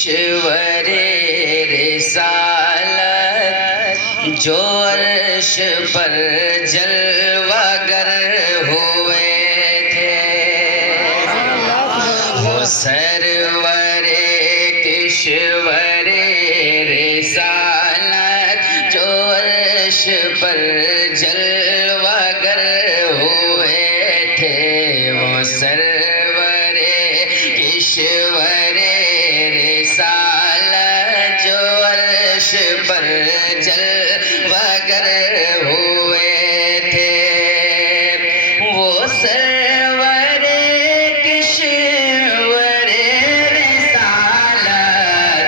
کشور رسالت جو عرش پر جلوہ گر ہوئے تھے، وہ سرور کشور رسالت جو عرش پر جلوہ گر ہوئے تھے، وہ سرور کشور رسالت جو عرش پر جلوہ گر ہوئے تھے، وہ سرور کشور رسالت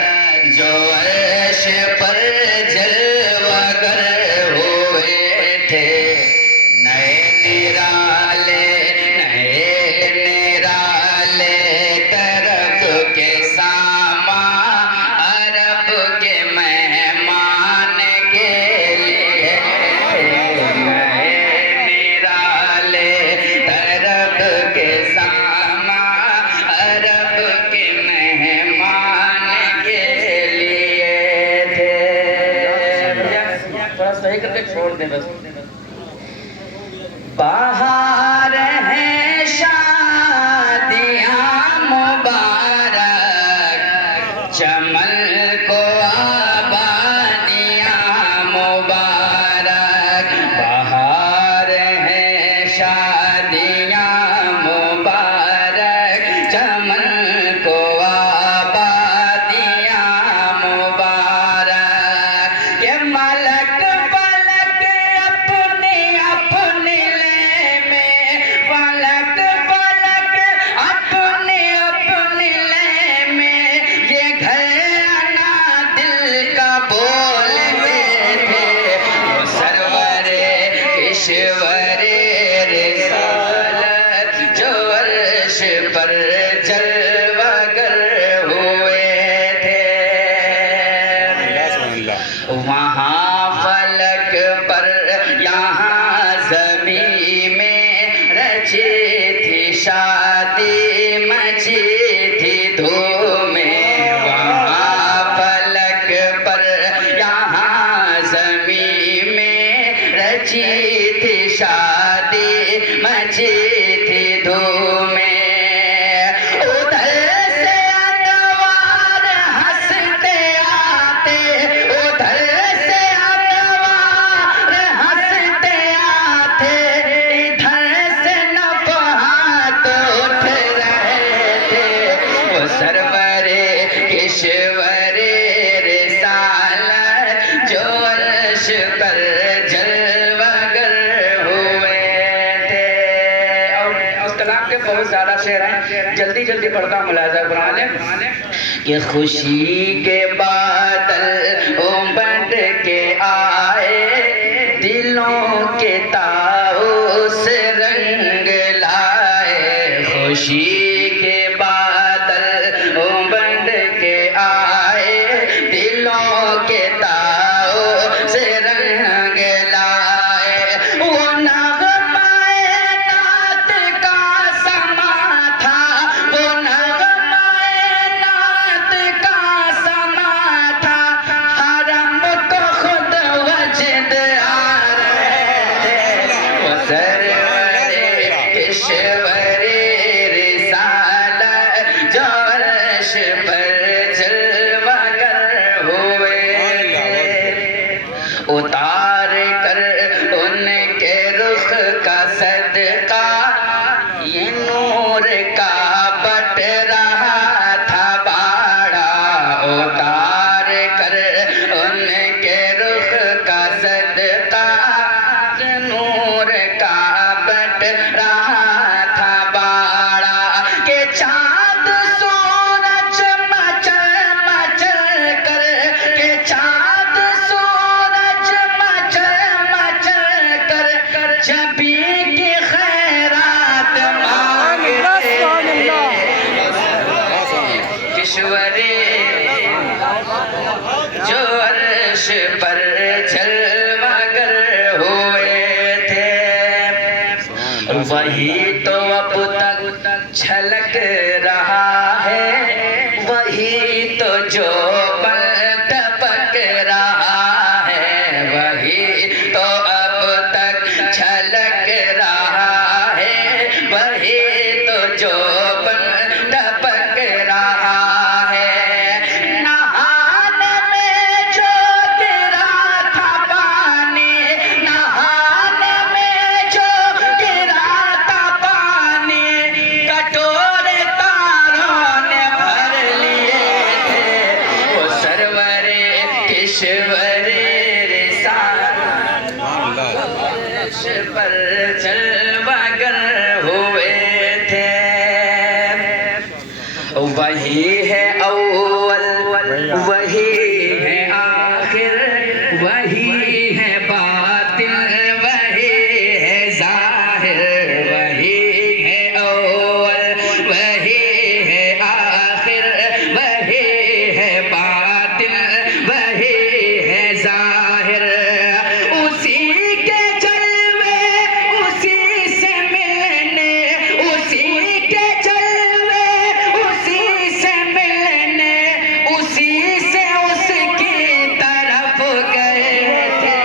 جو عرش پر جلوہ گر ہوئے تھے، نئے نرالے طرف کے سامان عرب کے مہمان کے لیے، نئے نرالے طرف کے سامان عرب کے مہمان کے لیے تھے۔ تھوڑا صحیح کر کے چھوڑ دیں بس۔ بہار ہیں شادیاں مبارک، چمن کو آبادیاں مبارک، بہار ہیں شادیاں مبارک، چمن کو آبادیاں مبارک، یہ ملک پلک اپنی اپنی لے میں، ملک پلک اپنی اپنی لے میں، یہ گھر انا دل کا بولتے تھے، وہ سرور کشور رسالت جو عرش پر جلوہ گر ہوئے تھے، وہاں فلک پر یہاں زمین میں رچی تھی شادی، مچی تھی دھومیں، وہاں فلک پر یہاں زمین میں رچی تھی شادی، مچی تھی دھومیں، ادھر سے انوار ہنستے آتے، ادھر سے انوار ہنستے آتے، ادھر سے نفحات اٹھ رہے تھے، وہ سرور کشور رسالت جو عرش پر جلوہ گر ہوئے تھے۔ اور اس کلام کے بہت زیادہ شعر ہیں، جلدی جلدی پڑھتا ہوں، ملاحظہ فرمائیں کہ خوشی کے بادل امڑ کے آئے، دلوں کے طاؤس رنگ لائے، خوشی کے بادل امڑ کے آئے، دلوں کے طاؤس رنگ لائے، وہ نغمہ نعت کا سما تھا، وہ نغمہ نعت کا سما تھا، حرم کو خود وجد آ رہے تھے، وہ سرور کشور رسالت جو عرش پر جلوہ گر ہوئے تھے، اتار کر ان کے رخ کا صدقہ یہ نور کا بٹ رہا تھا باڑا، اتار کر ان کے رخ کا صدقہ یہ نور کا بٹ رہا تھا باڑا، کہ چاند سورج مچل مچل کر، کہ چاند سورج مچل مچل کر جبی کی خیرات مانگتے تھے، کشور جو عرش پر جلوہ گر ہوئے تھے، وہی تو اب تک چھلک رہا ہے، وہی تو جو پل ٹپک رہا ہے وہی تو اب تک چھلک رہا ہے وہی تو جو پل ٹپک رہا ہے نہانے میں جو گرا تھا پانی نہانے میں جو گرا تھا پانی کٹورے تاروں نے بھر لیے تھے وہ سرور کشور رسالت پر جلوہ گر ہوئے تھے وہی ہے اول وہی ہے آخر وہی ہے باطن وہی ہے ظاہر وہی ہے اول وہی ہے آخر وہی ہے باطن وہی ہے ظاہر اسی کے جلوے اسی سے ملنے اسی کے جلوے اسی سے ملنے اسی سے اس کی طرف گئے تھے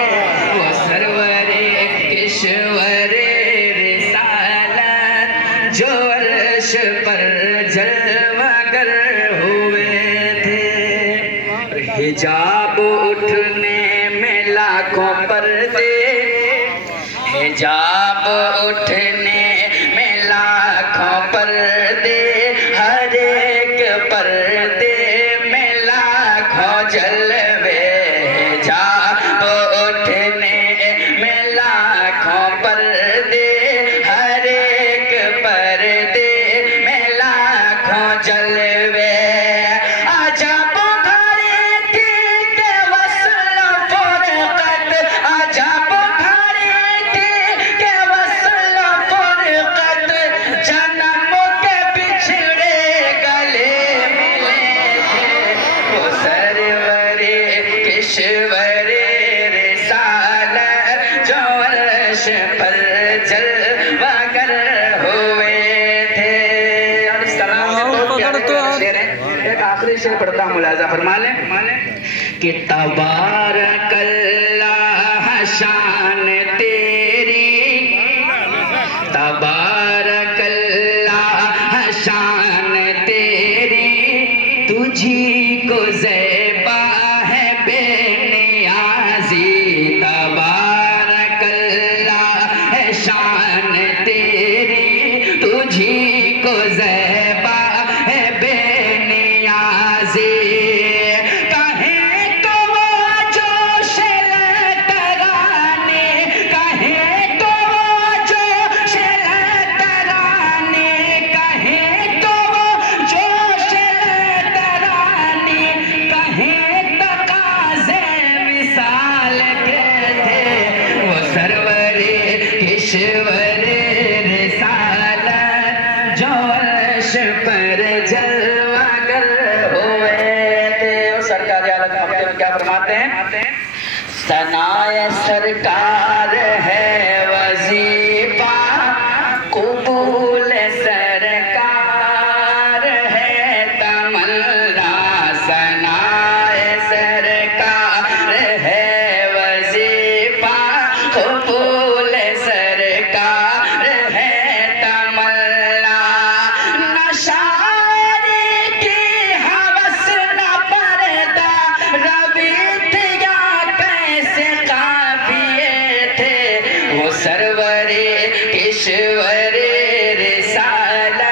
وہ سرور کشور رسالت جو عرش پر جلوہ گر ہوئے تھے حجاب اٹھنے میں لاکھوں پردے حجاب اٹھنے میں لاکھوں پردے ہر ایک پردے میں لاکھوں جلوے حجاب اٹھنے میں لاکھوں پردے ہر ایک پردے میں لاکھوں جلوے عجب گھڑی تھی کہ وصل فرقت عجب گھڑی تھی کہ وصل فرقت جنم کے بچھڑے گلے ملے تھے وہ سرور کشور رسالت جو عرش پر جلوہ گر ہوئے تھے اور اس طرح سے بہت پیارے شعر ہیں ایک آخری شعر پڑھتا ہوں ملاحظہ فرما لیں کہ تبارک اللہ شان تیری تبارک اللہ شان تیری تجھی کو زیبا ہے بے نیازی تبارک اللہ شان تیری تجھی کو زیبا ہے بے نیازی کہیں تو وہ جوش ترانے کہیں تو وہ جوش ترانے کہیں تو وہ جوش ترانے کہیں تقاضے مثال کے تھے وہ سرور کشور رسالت جو عرش پر جلوہ گر ہوئے تھے اور سرکار عالم کیا فرماتے ہیں ثنائے سرکار ہے وظیفہ قبول سرکار ہے تمنا ثنائے سرکار ہے وظیفہ قبول سرکار ہے تمنا نہ شاعری کی ہوس نہ پردہ روی تھیا کیسے قافیے تھے وہ سرور کشور رسالت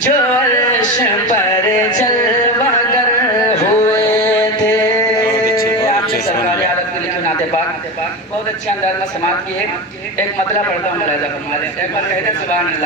جو عرش پر جلوہ گر ہوئے تھے آپ نے سرکار عالم کے لکھی نعت پاک بہت اچھے انداز میں سماعت کی ہے ایک مطلب پڑھتا ہوں ملاحظہ فرما لیں ایک بار کہتے ہیں سبحان اللہ